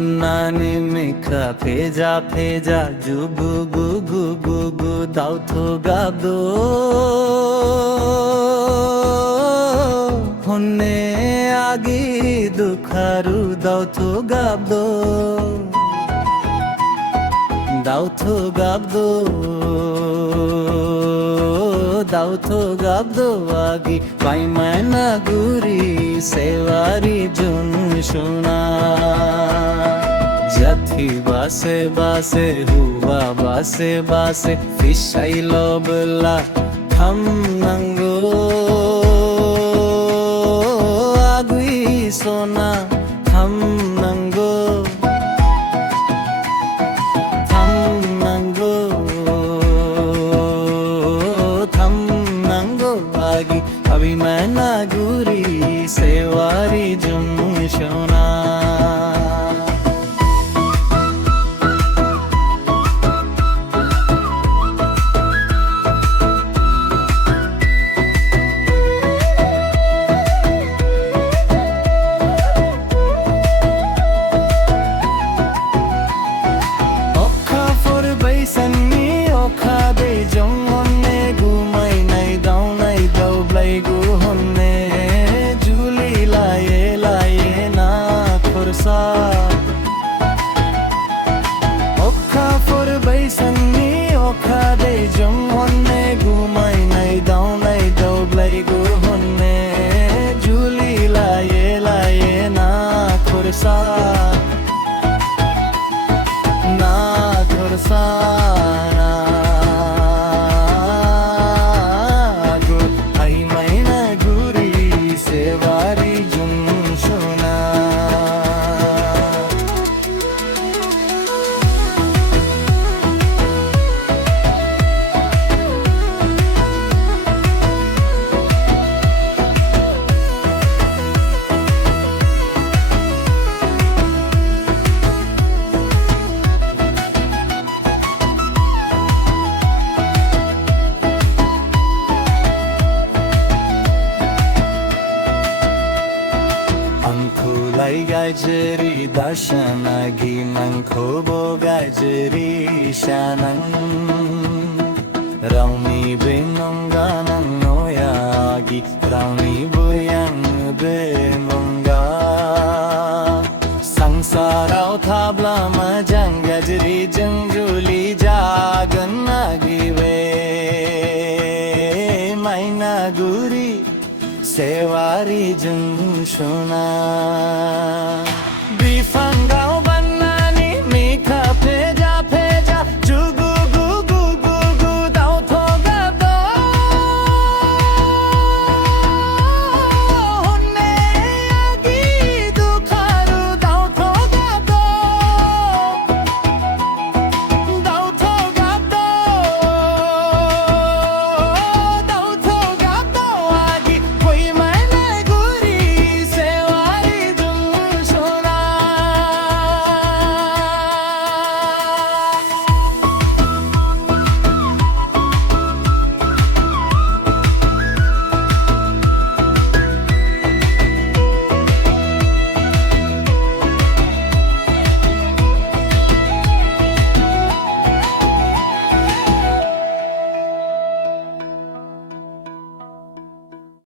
মান্নানি মেখা ফেজা ফেজা জুগু গুগু গুগু দাও তো গাদো হন্নে আগি দুখারু দাও তো গাদো দাও তো গাদো দাও তো গাদো আগি পাই মায়না গুরি সেওয়ারি জুন সোনা জাথি বাসে বাসে হুয়া বাসে বাসে ফিসাই লবলা থাম নাঙ্গো আগুই সোনা থাম নাঙ্গো থাম নাঙ্গো থাম নাঙ্গো আগি আবি মায়না গুরি সেওয়ারি জুন সোনা Gajeri dashanagi mangkhobo gajeri shanang Rauni benonganang noyagi Rauni buyang bemonga Sangsarao thabla majang gajeri jangjuli jagan nagive Maina guri Sewari जन सोना